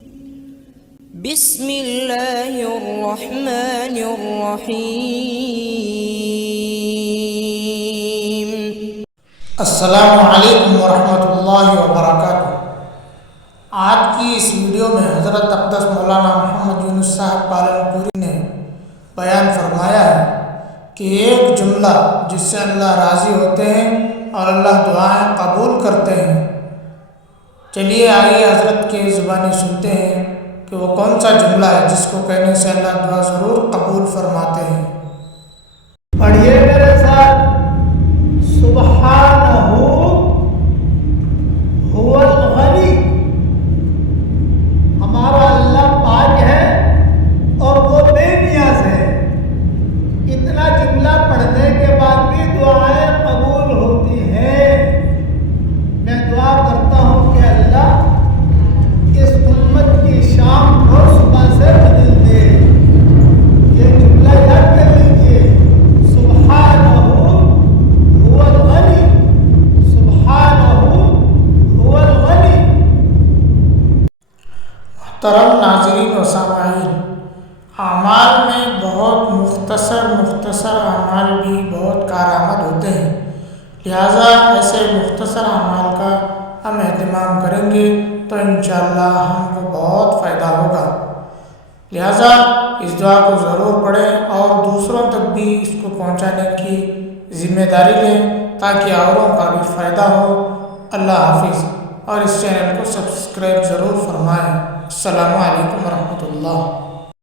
بسم اللہ الرحمن الرحیم۔ السلام علیکم ورحمۃ اللہ وبرکاتہ۔ آج کی اس ویڈیو میں حضرت اقدس مولانا محمد یونس صاحب پالنپوری نے بیان فرمایا ہے کہ ایک جملہ جس سے اللہ راضی ہوتے ہیں اور اللہ دعائیں قبول کرتے ہیں۔ چلیے آئیے حضرت کی زبانی سنتے ہیں کہ وہ کون سا جملہ ہے جس کو کہنے سے اللہ دعا ضرور قبول فرماتے ہیں۔ پڑھیے میرے ساتھ، سبحانہ هو الغنی، ہمارا اللہ پاک ہے اور وہ بے نیاز ہے۔ اتنا جملہ پڑھنے کے بعد بھی دعائیں قبول ہوتی ہیں۔ میں دعا کرتا ہوں کہ اللہ اس امت کی شام کو صبح سے بدل دے۔ یہ جملہ یاد کر لیجیے، سبحانہ هو الغنی، سبحانہ هو الغنی۔ محترم ناظرین و سامعین، اعمال میں بہت مختصر اعمال بھی بہت کارآمد ہوتے ہیں، لہٰذا ایسے مختصر اعمال کا ہم اہتمام کریں گے تو انشاءاللہ ہم کو بہت فائدہ ہوگا۔ لہٰذا اس دعا کو ضرور پڑھیں اور دوسروں تک بھی اس کو پہنچانے کی ذمہ داری لیں تاکہ اوروں کا بھی فائدہ ہو۔ اللہ حافظ، اور اس چینل کو سبسکرائب ضرور فرمائیں۔ السلام علیکم ورحمۃ اللہ۔